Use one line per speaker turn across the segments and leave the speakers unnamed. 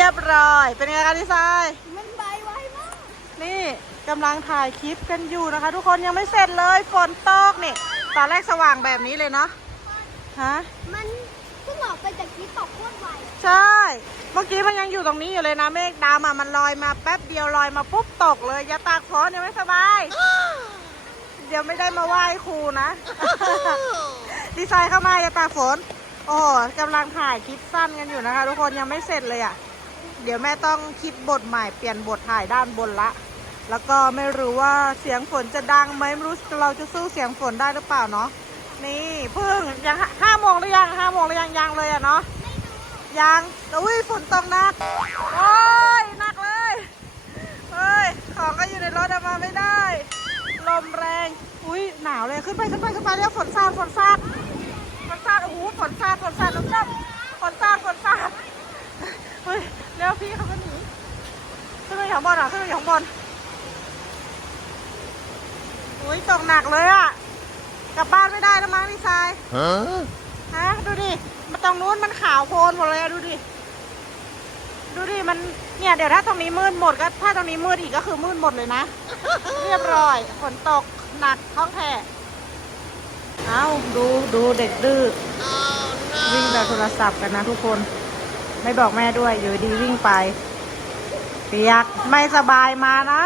รียบร้อย เป็นไงคะดีไซน์
มันใบไวมาก
นี่กำลังถ่ายคลิปกันอยู่นะคะ ทุกคนยังไม่เสร็จเลยฝนตกนี่ตอนแรกสว่างแบบนี้เลยเนาะฮะ
มันเพิ่งออกไปจากที่ตกโคตรไว
ใช่ เมื่อกี้มันยังอยู่ตรงนี้อยู่เลยนะเมฆดำอะมันลอยมาแป๊บเดียวลอยมาปุ๊บตกเลยอย่าตากฝนยังไม่สบาย เดี๋ยวไม่ได้มาไหว้ครูนะ ดีไซน์เข้ามาอย่าตากฝนโอ้โหกำลังถ่ายคลิปสั้นกันอยู่นะคะ ทุกคนยังไม่เสร็จเลยอะ เดี๋ยวแม่ต้องคิดบทใหม่เปลี่ยนบทถ่ายด้านบนละ แล้วก็ไม่รู้ว่าเสียงฝนจะดังไหมไม่รู้เราจะสู้เสียงฝนได้หรือเปล่าเนาะนี่เพิ่งยังห้าโมงหรือยังห้าโมงหรือยังยังเลยอะเนาะยังอุ้ยฝนตกหนักโอ้ยหนักเลยเฮ้ยของก็อยู่ในรถเอามาไม่ได้ ลมแรงอุ้ยหนาวเลยขึ้นไปขึ้นไปขึ้นไปเรียกฝนซาดฝนซาดฝนซาดโอ้โหฝนซาดฝนซาดน้ำน้ำฝนซาดฝนซาดเฮ้ยเร็วพี่เขาก็หนีขึ้นไป อยู่ข้างบนอะขึ้นไปอยู่ข้างบนอุ้ยตกหนักเลยอะ กลับบ้านไม่ได้แล้วมั้งพี่ชาย Huh? ฮะดูดิมาตรงนู้นมันขาวโพลนหมดเลยอะดูดิ ดูดิมันเนี่ยเดี๋ยวถ้าตรงนี้มืดหมดก็ถ้าตรงนี้มืดอีกก็คือมืดหมดเลยนะ เรียบร้อยฝนตกหนักท้องแท้เอาดูดูเด็กดื้อ วิ่งแบบโทรศัพท์กันนะทุกคน ไม่บอกแม่ด้วยอยู่ดีวิ่งไป เปียกไม่สบายมานะ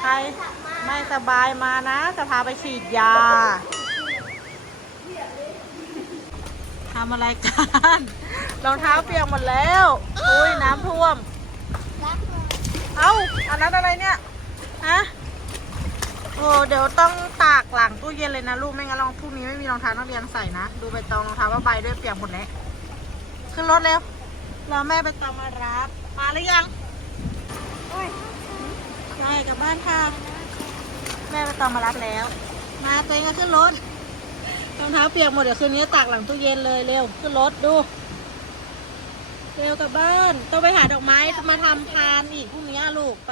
ใครไม่สบายมานะ จะพาไปฉีดยาทำอะไรกันรองเท้าเปียกหมดแล้วอุ้ยน้ำท่วม เอ้าอันนั้นอะไรเนี่ยฮะโอ้เดี๋ยวต้องตากหลังตู้เย็นเลยนะลูกไม่งั้นรองพรุ่งนี้ไม่มีรองเท้านักเรียนใส่นะ ดูใบตองรองเท้าว่าใบด้วยเปียกหมดแล้วขึ้นรถเร็วรอแม่ใบตองมารับ มาหรือยัง ใช่กลับบ้านค่ะ แม่ไปตอมมารับแล้ว มาตัวเองก็ขึ้นรถรองเท้าเปียกหมดเดี๋ยวคืนนี้ตากหลังตู้เย็นเลยเร็วขึ้นรถดูเร็วกลับบ้านต้องไปหาดอกไม้มาทำพานอีกพรุ่งนี้ลูกไป